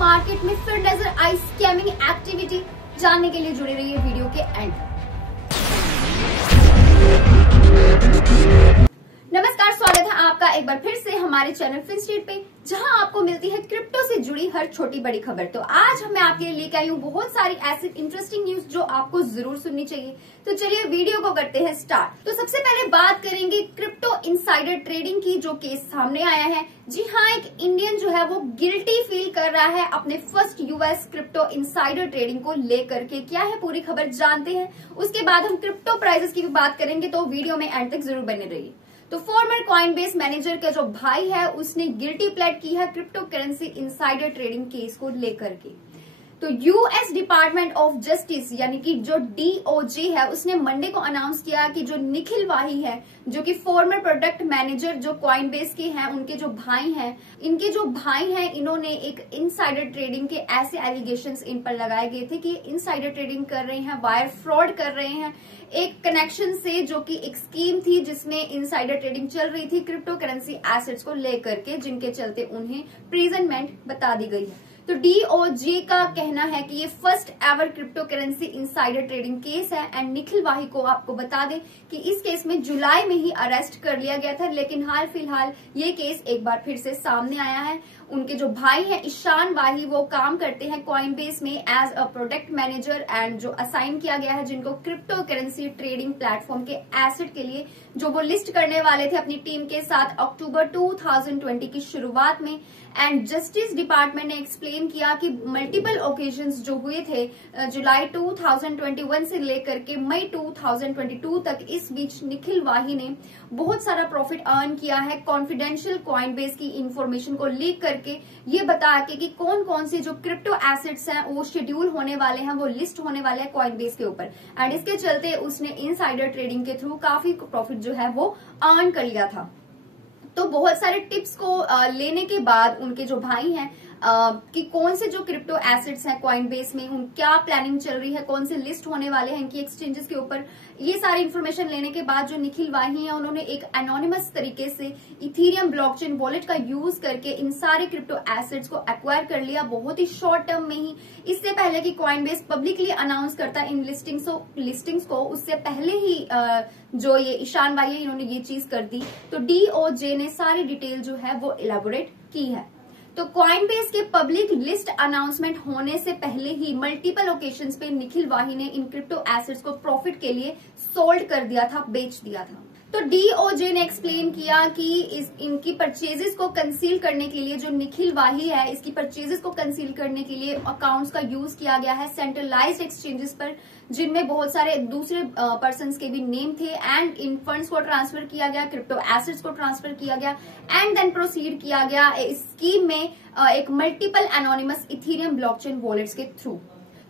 Market में फिर नजर आई स्कैमिंग एक्टिविटी? जानने के लिए जुड़े रहिए वीडियो के एंड। नमस्कार, स्वागत है आपका एक बार फिर से हमारे चैनल फिनस्ट्रीट पे, जहां आपको मिलती है क्रिप्टो से जुड़ी हर छोटी बड़ी खबर। तो आज मैं आपके लिए लेकर आई हूँ बहुत सारी ऐसी इंटरेस्टिंग न्यूज जो आपको जरूर सुननी चाहिए। तो चलिए वीडियो को करते हैं स्टार्ट। तो सबसे पहले बात करेंगे क्रिप्टो इनसाइडर ट्रेडिंग की, जो केस सामने आया है। जी हाँ, एक इंडियन जो है वो गिल्टी फील कर रहा है अपने first US crypto insider trading को लेकर के। क्या है पूरी खबर जानते हैं, उसके बाद हम क्रिप्टो प्राइसेस की भी बात करेंगे, तो वीडियो में एंड तक जरूर बने रहिए। तो फॉर्मर कॉइनबेस मैनेजर का जो भाई है उसने गिल्टी प्लेड की है crypto currency insider trading case को लेकर के। तो यूएस डिपार्टमेंट ऑफ जस्टिस यानी कि जो डीओजे है, उसने मंडे को अनाउंस किया कि जो निखिल वाही है, जो कि फॉर्मर प्रोडक्ट मैनेजर जो कॉइनबेस के हैं, इनके जो भाई हैं, इन्होंने एक इनसाइडर ट्रेडिंग के ऐसे एलिगेशंस इन पर लगाए गए थे कि इनसाइडर ट्रेडिंग कर रहे हैं, वायर फ्रॉड कर रहे हैं एक कनेक्शन से, जो कि एक स्कीम थी जिसमें इनसाइडर ट्रेडिंग चल रही थी क्रिप्टो करेंसी एसेट्स को लेकर के, जिनके चलते उन्हें प्रिजनमेंट बता दी गई है। तो डीओजे का कहना है कि ये first ever crypto currency insider trading case है। एंड निखिल वाही को आपको बता दें कि इस केस में जुलाई में ही अरेस्ट कर लिया गया था, लेकिन हाल फिलहाल ये केस एक बार फिर से सामने आया है। उनके जो भाई हैं ईशान वाही, वो काम करते हैं कॉइनबेस में as a product manager, and जो असाइन किया गया है जिनको क्रिप्टो करेंसी ट्रेडिंग प्लेटफॉर्म के एसेट के लिए, जो वो लिस्ट करने वाले थे अपनी टीम के साथ अक्टूबर 2020 की शुरुआत में। एंड जस्टिस डिपार्टमेंट ने एक्सप्लेन किया कि मल्टीपल ओकेजन्स जो हुए थे जुलाई 2021 से लेकर के मई 2022 तक, इस बीच निखिल वाही ने बहुत सारा प्रॉफिट अर्न किया है कॉन्फिडेंशियल कॉइनबेस की इंफॉर्मेशन को लीक करके, ये बता के कि कौन कौन से जो क्रिप्टो एसेट्स हैं वो शेड्यूल होने वाले हैं, वो लिस्ट होने वाले हैं कॉइनबेस के ऊपर। एंड इसके चलते उसने इनसाइडर ट्रेडिंग के थ्रू काफी प्रॉफिट जो है वो अर्न कर लिया था। तो बहुत सारे टिप्स को लेने के बाद उनके जो भाई हैं कि कौन से जो क्रिप्टो एसेट्स हैं कॉइनबेस में, उन क्या प्लानिंग चल रही है, कौन से लिस्ट होने वाले हैं इनकी एक्सचेंजेस के ऊपर, ये सारी इन्फॉर्मेशन लेने के बाद जो निखिल वाही है, उन्होंने एक एनोनिमस तरीके से इथेरियम ब्लॉकचेन वॉलेट का यूज करके इन सारे क्रिप्टो एसेट्स को एक्वायर कर लिया बहुत ही शॉर्ट टर्म में ही। इससे पहले कि कॉइनबेस पब्लिकली अनाउंस करता इन लिस्टिंग्स को, उससे पहले ही जो ये ईशान वाही है, इन्होंने ये चीज कर दी। तो डीओजे ने सारी डिटेल जो है वो इलेबोरेट की है। तो कॉइनबेस के पब्लिक लिस्ट अनाउंसमेंट होने से पहले ही मल्टीपल ओकेशंस पे निखिल वाही ने इन क्रिप्टो एसेट्स को प्रॉफिट के लिए सोल्ड कर दिया था, बेच दिया था। तो डीओजे ने एक्सप्लेन किया कि इनकी परचेजेस को कंसील करने के लिए, जो निखिल वाही है, इसकी परचेजेस को कंसील करने के लिए अकाउंट्स का यूज किया गया है सेंट्रलाइज्ड एक्सचेंजेस पर, जिनमें बहुत सारे दूसरे पर्संस के भी नेम थे। एंड इन फंड्स को ट्रांसफर किया गया, क्रिप्टो एसेट्स को ट्रांसफर किया गया, एंड देन प्रोसीड किया गया इस स्कीम में एक multiple anonymous Ethereum blockchain wallets के थ्रू।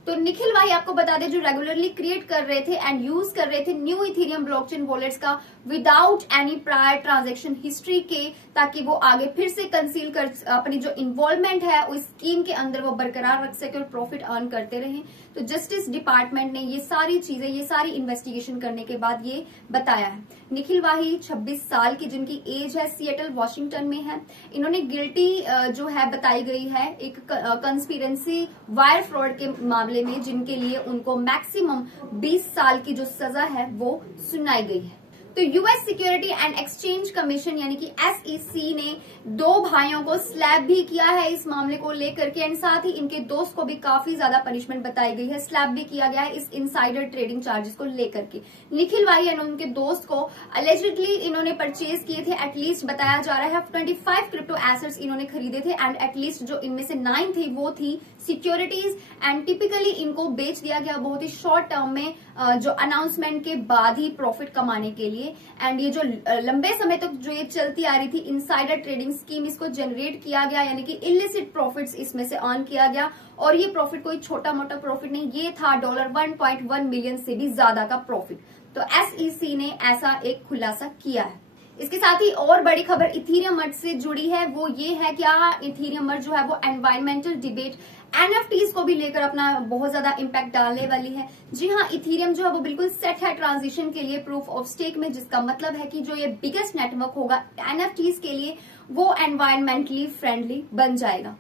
तो निखिल वाही आपको बता दें, जो रेगुलरली क्रिएट कर रहे थे एंड यूज कर रहे थे न्यू इथेरियम ब्लॉकचेन वॉलेट्स का without any prior transaction history के, ताकि वो आगे फिर से कंसील कर अपनी जो इन्वॉल्वमेंट है उस स्कीम के अंदर वो बरकरार रख सके और प्रॉफिट अर्न करते रहे। तो जस्टिस डिपार्टमेंट ने ये सारी चीजें, ये सारी इन्वेस्टिगेशन करने के बाद ये बताया है। निखिल वाही 26 साल की जिनकी एज है, सिएटल वॉशिंगटन में है। इन्होंने गिल्टी जो है बताई गई है एक कंस्पिरेंसी वायर फ्रॉड के मामले में, जिनके लिए उनको मैक्सिमम 20 साल की जो सजा है वो सुनाई गई है। तो US security and exchange commission यानी कि एसईसी ने दो भाइयों को स्लैब भी किया है इस मामले को लेकर के, एंड साथ ही इनके दोस्त को भी काफी ज्यादा पनिशमेंट बताई गई है, स्लैब भी किया गया है इस इनसाइडर ट्रेडिंग चार्जेस को लेकर के। निखिल वाही एंड उनके दोस्त को अलेजिडली इन्होंने परचेज किए थे, एटलीस्ट बताया जा रहा है 25 क्रिप्टो एसेट्स इन्होंने खरीदे थे, एंड एटलीस्ट जो इनमें से 9 थी वो थी सिक्योरिटीज। एंड टिपिकली इनको बेच दिया गया बहुत ही शॉर्ट टर्म में, जो अनाउंसमेंट के बाद ही प्रॉफिट कमाने के लिए। एंड ये जो लंबे समय तक जो ये चलती आ रही थी इनसाइडर ट्रेडिंग स्कीम, इसको जनरेट किया गया, यानी कि इलिसिट प्रॉफिट्स इसमें से अर्न किया गया। और ये प्रॉफिट कोई छोटा मोटा प्रॉफिट नहीं, ये था $1.1 मिलियन से भी ज्यादा का प्रॉफिट। तो एसईसी ने ऐसा एक खुलासा किया है। इसके साथ ही और बड़ी खबर इथेरियम मर्ज से जुड़ी है, वो ये है क्या इथेरियम मर्ज जो है वो एनवायरमेंटल डिबेट एनएफटीज को भी लेकर अपना बहुत ज्यादा इम्पैक्ट डालने वाली है। जी हाँ, इथेरियम जो है वो बिल्कुल सेट है ट्रांजिशन के लिए प्रूफ ऑफ स्टेक में, जिसका मतलब है कि जो ये बिगेस्ट नेटवर्क होगा एनएफटीज के लिए वो एनवायरमेंटली फ्रेंडली बन जाएगा।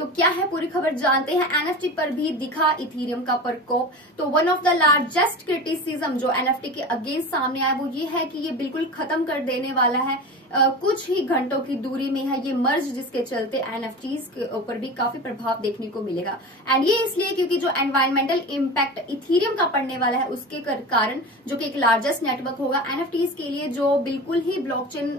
तो क्या है पूरी खबर जानते हैं। एनएफटी पर भी दिखा इथेरियम का प्रकोप। तो one of the largest criticism जो एनएफटी के अगेंस्ट सामने आया वो ये है कि ये बिल्कुल खत्म कर देने वाला है। कुछ ही घंटों की दूरी में है ये मर्ज, जिसके चलते एनएफटीज के ऊपर भी काफी प्रभाव देखने को मिलेगा। एंड ये इसलिए क्योंकि जो एनवायरमेंटल इम्पैक्ट इथेरियम का पड़ने वाला है उसके कारण, जो कि एक लार्जेस्ट नेटवर्क होगा एनएफटीज के लिए, जो बिल्कुल ही ब्लॉकचेन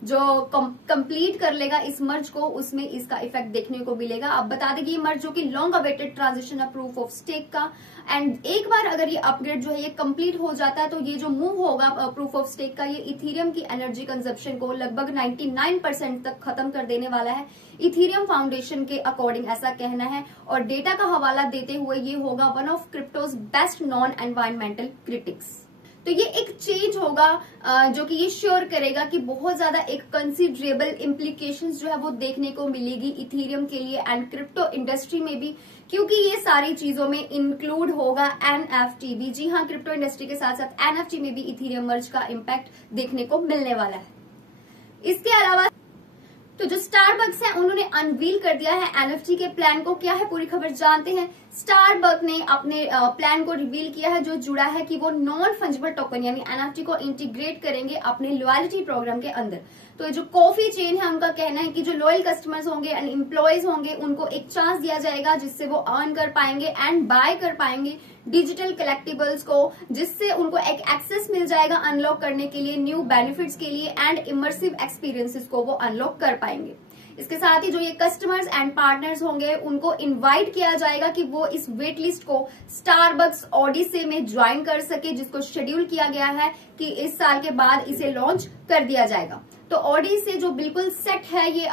जो कंप्लीट कर लेगा इस मर्ज को, उसमें इसका इफेक्ट देखने को मिलेगा। अब बता दें कि ये मर्ज जो कि लॉन्ग अवेटेड ट्रांजिशन है प्रूफ ऑफ स्टेक का, एंड एक बार अगर ये अपग्रेड जो है ये कंप्लीट हो जाता है तो ये जो मूव होगा प्रूफ ऑफ स्टेक का, ये इथेरियम की एनर्जी कंजप्शन को लगभग 99% तक खत्म कर देने वाला है। इथेरियम फाउंडेशन के अकॉर्डिंग ऐसा कहना है, और डेटा का हवाला देते हुए ये होगा one of cryptos best non environmental critics. तो ये एक चेंज होगा जो कि ये श्योर करेगा कि बहुत ज्यादा एक कंसिडरेबल इम्प्लीकेशंस जो है वो देखने को मिलेगी इथेरियम के लिए एंड क्रिप्टो इंडस्ट्री में भी, क्योंकि ये सारी चीजों में इंक्लूड होगा एनएफटी भी। जी हाँ, क्रिप्टो इंडस्ट्री के साथ साथ एनएफटी में भी इथेरियम मर्ज का इम्पैक्ट देखने को मिलने वाला है। इसके अलावा तो जो स्टारबक्स है उन्होंने अनवील कर दिया है एनएफटी के प्लान को। क्या है पूरी खबर जानते हैं। स्टारबक्स ने अपने प्लान को रिवील किया है जो जुड़ा है कि वो नॉन फंजिबल टोकन यानी एनएफटी को इंटीग्रेट करेंगे अपने लॉयल्टी प्रोग्राम के अंदर। तो जो कॉफी चेन है उनका कहना है कि जो लॉयल कस्टमर्स होंगे एंड एम्प्लॉयज होंगे उनको एक चांस दिया जाएगा जिससे वो अर्न कर पाएंगे एंड बाय कर पाएंगे डिजिटल कलेक्टिबल्स को, जिससे उनको एक एक्सेस मिल जाएगा अनलॉक करने के लिए, न्यू बेनिफिट्स के लिए एंड इमर्सिव एक्सपीरियंसेस को वो अनलॉक कर पाएंगे। इसके साथ ही जो ये कस्टमर्स एंड पार्टनर्स होंगे उनको इनवाइट किया जाएगा कि वो इस वेट लिस्ट को स्टारबक्स ओडिसी में ज्वाइन कर सके, जिसको शेड्यूल किया गया है कि इस साल के बाद इसे लॉन्च कर दिया जाएगा। तो ओडिसी जो बिल्कुल सेट है ये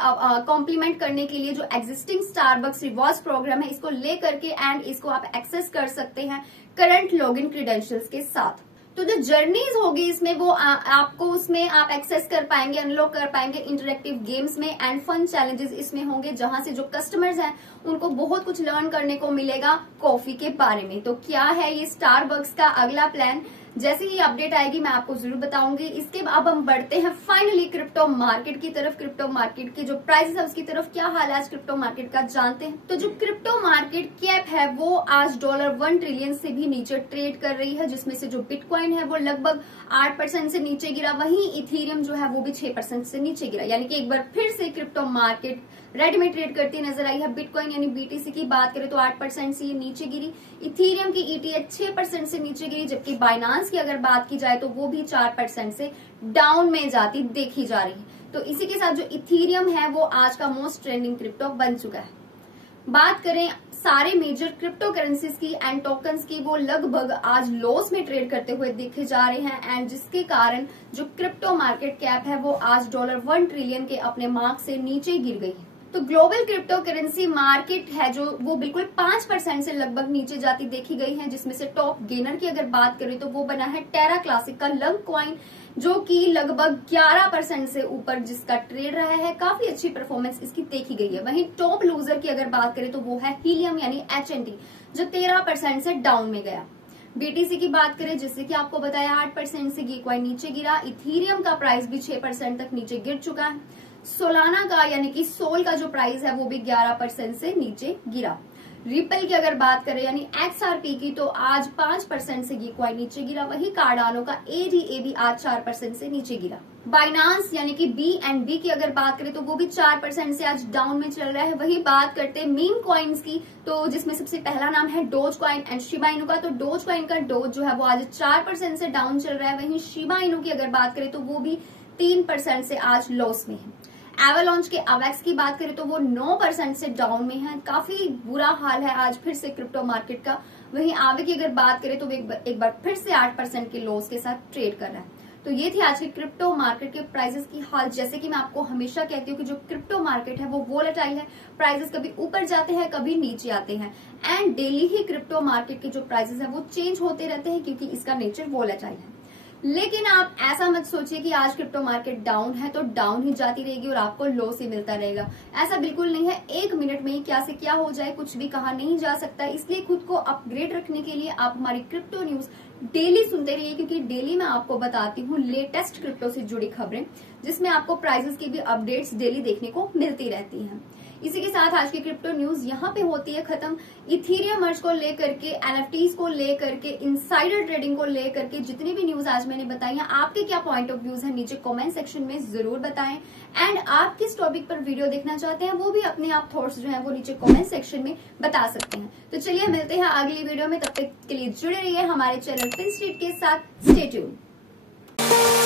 कॉम्प्लीमेंट करने के लिए जो एग्जिस्टिंग स्टारबक्स रिवॉर्ड्स प्रोग्राम है इसको ले करके, एंड इसको आप एक्सेस कर सकते हैं करंट लॉगिन क्रेडेंशियल्स के साथ। तो जो जर्नीज होगी इसमें वो आपको उसमें आप एक्सेस कर पाएंगे, अनलॉक कर पाएंगे इंटरेक्टिव गेम्स में, एंड फन चैलेंजेस इसमें होंगे जहां से जो कस्टमर्स हैं उनको बहुत कुछ लर्न करने को मिलेगा कॉफी के बारे में। तो क्या है ये स्टारबक्स का अगला प्लान, जैसे ही अपडेट आएगी मैं आपको जरूर बताऊंगी। इसके बाद हम बढ़ते हैं फाइनली क्रिप्टो मार्केट की तरफ। क्रिप्टो मार्केट की जो प्राइसेस है उसकी तरफ क्या हाल है आज क्रिप्टो मार्केट का जानते हैं। तो जो क्रिप्टो मार्केट कैप है वो आज $1 ट्रिलियन से भी नीचे ट्रेड कर रही है, जिसमें से जो बिटकॉइन है वो लगभग 8% से नीचे गिरा, वहीं इथेरियम जो है वो भी 6% से नीचे गिरा। यानी कि एक बार फिर से क्रिप्टो मार्केट रेड में ट्रेड करती नजर आई है। बिटकॉइन यानी बीटीसी की बात करें तो 8% से ये नीचे गिरी, इथेरियम की ईटीएच 6% से नीचे गिरी, जबकि बाइनांस की अगर बात की जाए तो वो भी 4% से डाउन में जाती देखी जा रही है। तो इसी के साथ जो इथेरियम है वो आज का मोस्ट ट्रेंडिंग क्रिप्टो बन चुका है। बात करें सारे मेजर क्रिप्टो करेंसीज की एंड टोकन्स की, वो लगभग आज लॉस में ट्रेड करते हुए देखे जा रहे हैं, एंड जिसके कारण जो क्रिप्टो मार्केट कैप है वो आज $1 ट्रिलियन के अपने मार्क से नीचे गिर गई है। तो ग्लोबल क्रिप्टो करेंसी मार्केट है जो वो बिल्कुल 5% से लगभग नीचे जाती देखी गई है, जिसमें से टॉप गेनर की अगर बात करें तो वो बना है टेरा क्लासिक का लंग कॉइन, जो कि लगभग 11% से ऊपर जिसका ट्रेड रहा है। काफी अच्छी परफॉर्मेंस इसकी देखी गई है। वहीं टॉप लूजर की अगर बात करें तो वो है हीलियम यानी HNT, जो 13% से डाउन में गया। बीटीसी की बात करें जिससे कि आपको बताया 8% से ये कॉइन नीचे गिरा। इथेरियम का प्राइस भी 6% तक नीचे गिर चुका है। सोलाना का यानी कि सोल का जो प्राइस है वो भी 11% से नीचे गिरा। रिपल की अगर बात करें यानी XRP की तो आज 5% से ये कॉइन नीचे गिरा। वही कार्डानो का ADA भी आज 4% से नीचे गिरा। बाइनांस यानी कि BNB की अगर बात करें तो वो भी 4% से आज डाउन में चल रहा है। वही बात करते हैं मीम कॉइन्स की, तो जिसमें सबसे पहला नाम है dose coin and Shiba Inu का। तो डोज कॉइन का डोज जो है वो आज 4% से डाउन चल रहा है। वहीं शिबा इनू की अगर बात करें तो वो भी 3% से आज लॉस में है। एवलॉन्च के अवेक्स की बात करें तो वो 9% से डाउन में है। काफी बुरा हाल है आज फिर से क्रिप्टो मार्केट का। वहीं आवे की अगर बात करें तो एक बार फिर से 8% के लॉस के साथ ट्रेड कर रहा है। तो ये थी आज के क्रिप्टो मार्केट के प्राइसेस की हाल। जैसे कि मैं आपको हमेशा कहती हूँ कि जो क्रिप्टो मार्केट है वो वोलेटाइल है, प्राइसेस कभी ऊपर जाते हैं कभी नीचे आते हैं, and daily he crypto market के जो प्राइसेस है वो चेंज होते रहते हैं क्योंकि इसका नेचर वोलेटाइल है। लेकिन आप ऐसा मत सोचिए कि आज क्रिप्टो मार्केट डाउन है तो डाउन ही जाती रहेगी और आपको लॉस ही मिलता रहेगा। ऐसा बिल्कुल नहीं है। एक मिनट में ही क्या से क्या हो जाए कुछ भी कहा नहीं जा सकता। इसलिए खुद को अपग्रेड रखने के लिए आप हमारी क्रिप्टो न्यूज डेली सुनते रहिए, क्योंकि डेली मैं आपको बताती हूँ लेटेस्ट क्रिप्टो से जुड़ी खबरें, जिसमें आपको प्राइसेस की भी अपडेट्स डेली देखने को मिलती रहती हैं। इसी के साथ आज की क्रिप्टो न्यूज यहाँ पे होती है खत्म। इथीरियम मर्ज को लेकर के, एनएफटीज को लेकर के, इनसाइडर ट्रेडिंग को लेकर के जितनी भी न्यूज आज मैंने बताई है, आपके क्या पॉइंट ऑफ व्यूज है नीचे कमेंट सेक्शन में जरूर बताएं। एंड आप किस टॉपिक पर वीडियो देखना चाहते हैं वो भी अपने आप थॉट्स जो है वो नीचे कमेंट सेक्शन में बता सकते हैं। तो चलिए मिलते हैं अगली वीडियो में, तब तक के लिए जुड़े रहिए हमारे चैनल फिनस्ट्रीट के साथ। Stay tuned.